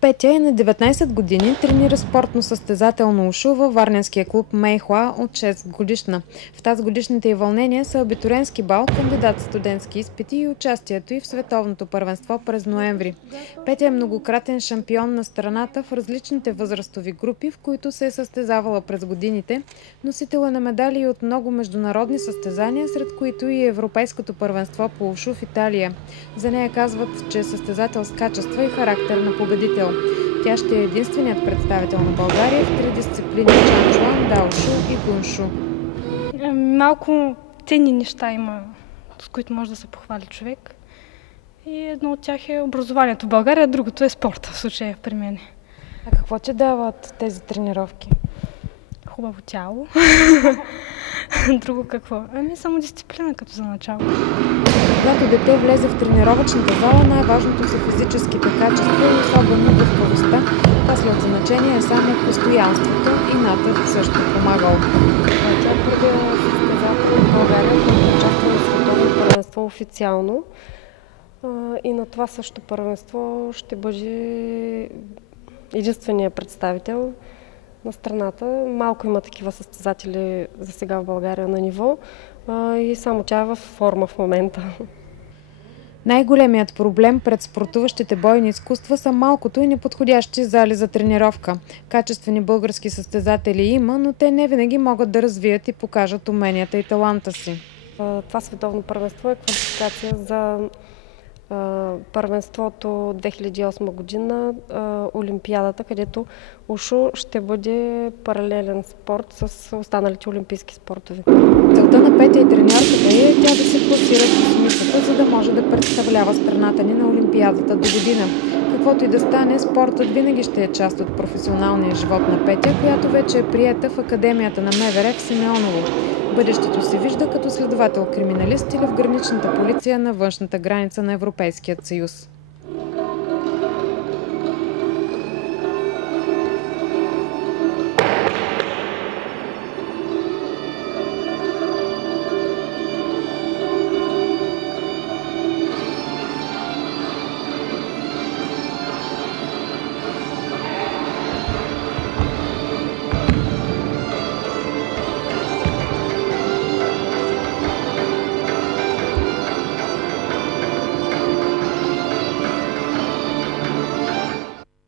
Петя е на 19 години, тренира спортно-състезателно ушу във варненския клуб Мейхуа от 6 годишна. В тази годишните й вълнения са абитуренски бал, кандидат студентски изпити и участието й в световното първенство през ноември. Петя е многократен шампион на страната в различните възрастови групи, в които се е състезавала през годините, носител е на медали от много международни състезания, сред които и Европейското първенство по ушу в Италия. За нея казват, че е състезател с качества и характер на победител. Тя ще е единственият представител на България в 3 дисциплини – чанчуан, даошу и гуншу. Малко ценни неща има, с които може да се похвали човек. И едно от тях е образованието в България, другото е спорта, в случая при мен. А какво ти дават тези тренировки? Хубаво тяло. Друго какво? Самодисциплина като за начало. Когато дете влезе в тренировъчната зала, най-важното са физическите качества и особено гъвкавостта. После от значение е само постоянството и натът също помагал. Тя е първият състезател в България, който участва в световно първенство официално. И на това също първенство ще бъде единственият представител на страната. Малко има такива състезатели за сега в България на ниво и само тя е във форма в момента. Най-големият проблем пред спортуващите бойни изкуства са малкото и неподходящи зали за тренировка. Качествени български състезатели има, но те не винаги могат да развият и покажат уменията и таланта си. Това световно първенство е квалификация за първенството 2008 година, Олимпиадата, където ушу ще бъде паралелен спорт с останалите олимпийски спортове. Целта на Петя и треньорката е тя да се класира в космицата, за да може да представлява страната ни на Олимпиадата до година. Каквото и да стане, спортът винаги ще е част от професионалния живот на Петя, която вече е приета в Академията на МВР в Симеоново. Бъдещето се вижда като следовател-криминалист или в граничната полиция на външната граница на Европейския съюз.